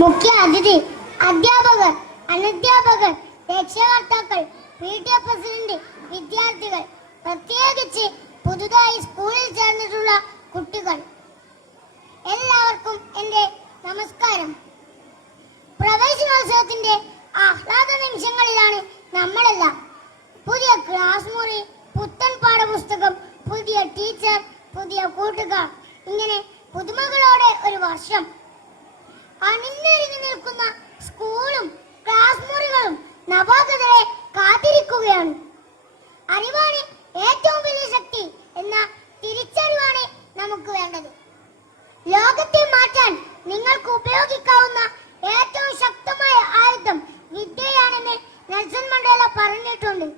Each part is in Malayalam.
മുഖ്യ അതിഥി, അധ്യാപകർ, അനധ്യാപകർ, രക്ഷകർത്താക്കൾ, PTA പ്രസിഡന്റ്, വിദ്യാർത്ഥികൾ, പ്രത്യേകിച്ച് പുതുതായി സ്കൂളിൽ ചേർന്നിട്ടുള്ള കുട്ടികൾ, എല്ലാവർക്കും എന്റെ നമസ്കാരം. പ്രവേശനോത്സവത്തിന്റെ ആഹ്ലാദ നിമിഷങ്ങളിലാണ് നമ്മളെല്ലാം. പുതിയ ക്ലാസ് മുറി, പുത്തൻ പാഠപുസ്തകം, പുതിയ ടീച്ചർ, പുതിയ കൂട്ടുകാർ, ഇങ്ങനെ പുതുമകളോടെ ഒരു വർഷം. അണിനിരങ്ങി നിൽക്കുന്ന സ്കൂളും ക്ലാസ് മുറികളും നവാഗതരെ കാത്തിരിക്കുകയാണ്. അറിവാണ് ഏറ്റവും വലിയ ശക്തി എന്ന തിരിച്ചറിവാണ് നമുക്ക് വേണ്ടത്. ലോകത്തെ മാറ്റാൻ നിങ്ങൾക്ക് ഉപയോഗിക്കാവുന്ന ഏറ്റവും ശക്തമായ ആയുധം വിദ്യയാണെന്ന് നെൽസൺ മണ്ടേല പറഞ്ഞിട്ടുണ്ട്.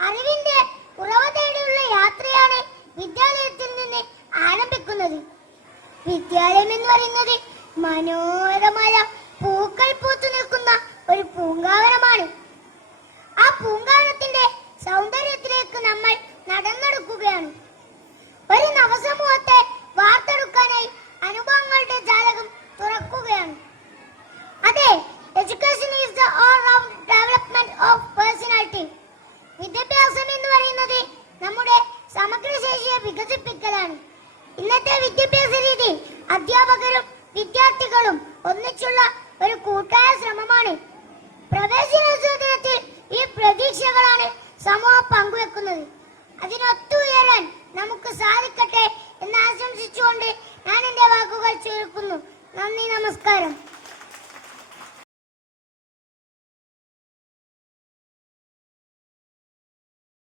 അറിവിന്റെ ഉറവ തേടിയുള്ള യാത്രയാണ് വിദ്യാലയത്തിൽ നിന്ന് ആരംഭിക്കുന്നത്. വിദ്യാലയം എന്ന് പറയുന്നത് മനോഹരമായ പൂക്കൾ പൂത്തു നിൽക്കുന്ന ഒരു പൂങ്കാവനമാണ്. ആ പൂങ്കാവനത്തിന്റെ സൗന്ദര്യത്തിലേക്ക് നമ്മൾ നടന്നെടുക്കുകയാണ്. ഒരു നവസമൂഹത്തെ വാർത്തെടുക്കാനായി അനുഭവങ്ങളുടെ ജാലകം തുറക്കുകയാണ്. അതെ, education is the all round development of personality. വിദ്യാഭ്യാസം എന്ന് പറയുന്നത് നമ്മുടെ സമഗ്രശേഷിയെ വികസിപ്പിക്കലാണ്. ഇന്നത്തെ വിദ്യാഭ്യാസ രീതി അധ്യാപകരും വിദ്യാർത്ഥികളും ഒന്നിച്ചുള്ള ഒരു കൂട്ടായ ശ്രമമാണ്. പ്രവേശനോത്സവ ദിനത്തിൽ ഈ പ്രതീക്ഷകളാണ് സമൂഹം പങ്കുവെക്കുന്നത്. അതിനൊത്തുയരാൻ നമുക്ക് സാധിക്കട്ടെ എന്ന് ആശംസിച്ചുകൊണ്ട് ഞാൻ എന്റെ വാക്കുകൾ ചുരുക്കുന്നു. നന്ദി, നമസ്കാരം.